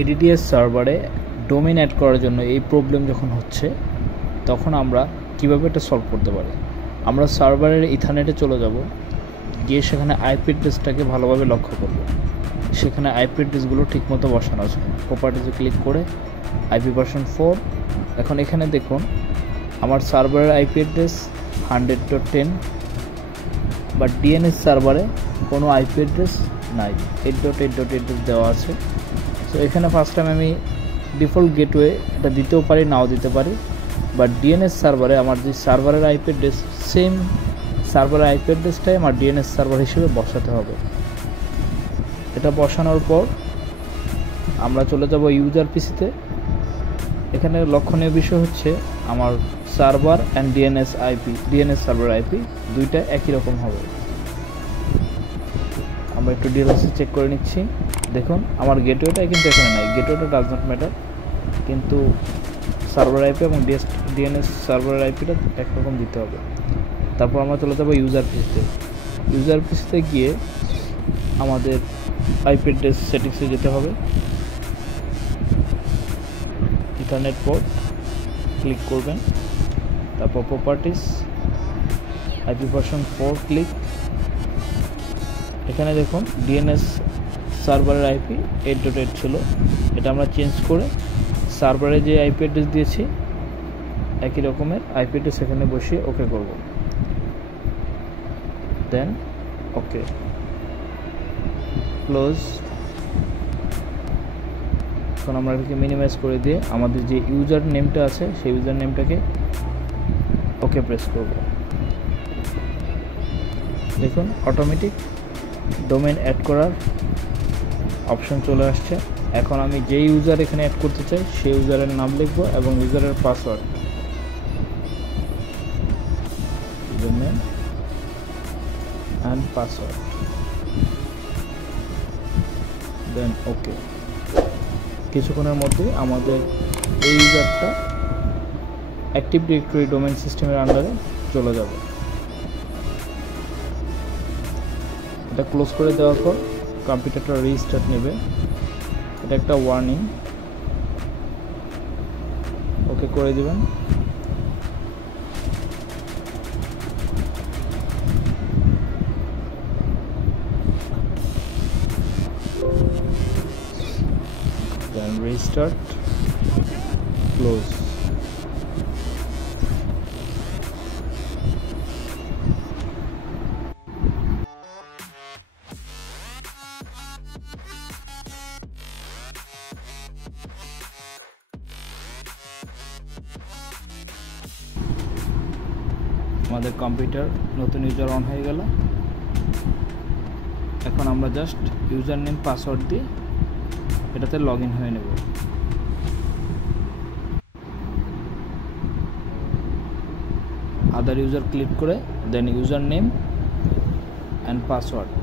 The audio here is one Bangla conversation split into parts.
এডিটিএস সার্ভারে ডোমেইন অ্যাড করার জন্য এই প্রবলেম যখন হচ্ছে তখন আমরা কিভাবে এটা সলভ করতে পারি। আমরা সার্ভারের ইথারনেটে চলে যাব, গিয়ে সেখানে আইপি অ্যাড্রেসটাকে ভালোভাবে লক্ষ্য করব। সেখানে আইপি অ্যাড্রেসগুলো ঠিকমতো বসানো আছে। প্রপার্টিজে ক্লিক করে আইপি ভার্সন 4। এখন এখানে দেখুন আমার সার্ভারের আইপি অ্যাড্রেস 100.10, বাট ডিএনএস সার্ভারে কোনো আইপি অ্যাড্রেস নাই, 8.8.8 দেওয়া আছে। সো এখানে ফার্স্ট টাইম আমি ডিফল্ট গেটওয়ে এটা দিতেও পারি, নাও দিতে পারি, বাট ডিএনএস সার্ভারে আমার যে সার্ভারের আইপি অ্যাড্রেস সেম সার্ভারের আইপি অ্যাড্রেসটাই আমার ডিএনএস সার্ভার হিসেবে বসাতে হবে। এটা বসানোর পর আমরা চলে যাব ইউজার পিসিতে। এখানে লক্ষণীয় বিষয় হচ্ছে আমার server and DNS server IP দুইটা একই রকম হবে। আমরা একটু ডিএলসি চেক করে নিচ্ছি। দেখুন আমার গেটওয়েটা কিন্তু এখানে নাই, গেটওয়েটা ডাজ নট ম্যাটার, কিন্তু সার্ভার আইপি এবং ডিএনএস সার্ভারের আইপিটা একরকম দিতে হবে। তারপর আমরা চলে যাবো ইউজার পিসিতে। ইউজার পিসিতে গিয়ে আমাদের আইপি অ্যাড্রেস সেটিংসে যেতে হবে। ইথারনেট পোর্ট ক্লিক করবেন, তারপর প্রপার্টিস, আইপি ভার্সন 4 ক্লিক। এখানে দেখুন ডিএনএস সার্ভারের আইপি 8.8 ছিল, এটা আমরা চেঞ্জ করে সার্ভারে যে আইপি অ্যাড্রেস দিয়েছি একই রকমের আইপি অ্যাড্রেস এখানে বসিয়ে ওকে করব, দেন ওকে ক্লোজ। এখন আমরা এটাকে মিনিমাইজ করে দিয়ে আমাদের যে ইউজার নেমটা আছে সেই ইউজার নেমটাকে ওকে প্রেস করব। দেখুন অটোমেটিক ডোমেইন অ্যাড করার অপশন চলে আসছে। এখন আমি যে ইউজার এখানে অ্যাড করতে চাই সেই ইউজারের নাম লিখব এবং ইউজারের password, user name and password, then okay. কিছুক্ষণের মধ্যে আমাদের এই ইউজারটা অ্যাক্টিভ ডিরেক্টরি ডোমেইন সিস্টেমের আন্ডারে চলে যাবে। এটা ক্লোজ করে দেওয়ার পর কম্পিউটারটা রিস্টার্ট নেবে, এটা একটা ওয়ার্নিং, ওকে করে দিবেন। Then restart, close. আমাদের কম্পিউটার নতুন ইউজার অন হয়ে গেল। এখন আমরা জাস্ট ইউজার নেম পাসওয়ার্ড দিয়ে এটাতে লগ ইন হয়ে নেব। আদার ইউজার ক্লিক করে then user name and password,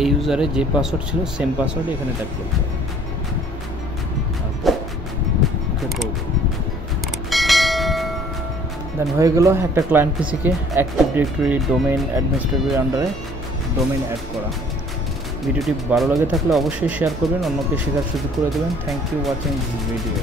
এই ইউজারে যে পাসওয়ার্ড ছিল সেম পাসওয়ার্ড এখানে টাইপ করতে হবে। দেন হয়ে গেল একটা ক্লায়েন্ট পিসিকে অ্যাক্টিভ ডিরেক্টরি ডোমেইন অ্যাডমিনিস্ট্রেটরের আন্ডারে ডোমেইন অ্যাড করা। ভিডিওটি ভালো লাগে থাকলে অবশ্যই শেয়ার করবেন, অন্যকে শেখার সুযোগ করে দেবেন। Thank you watching this video.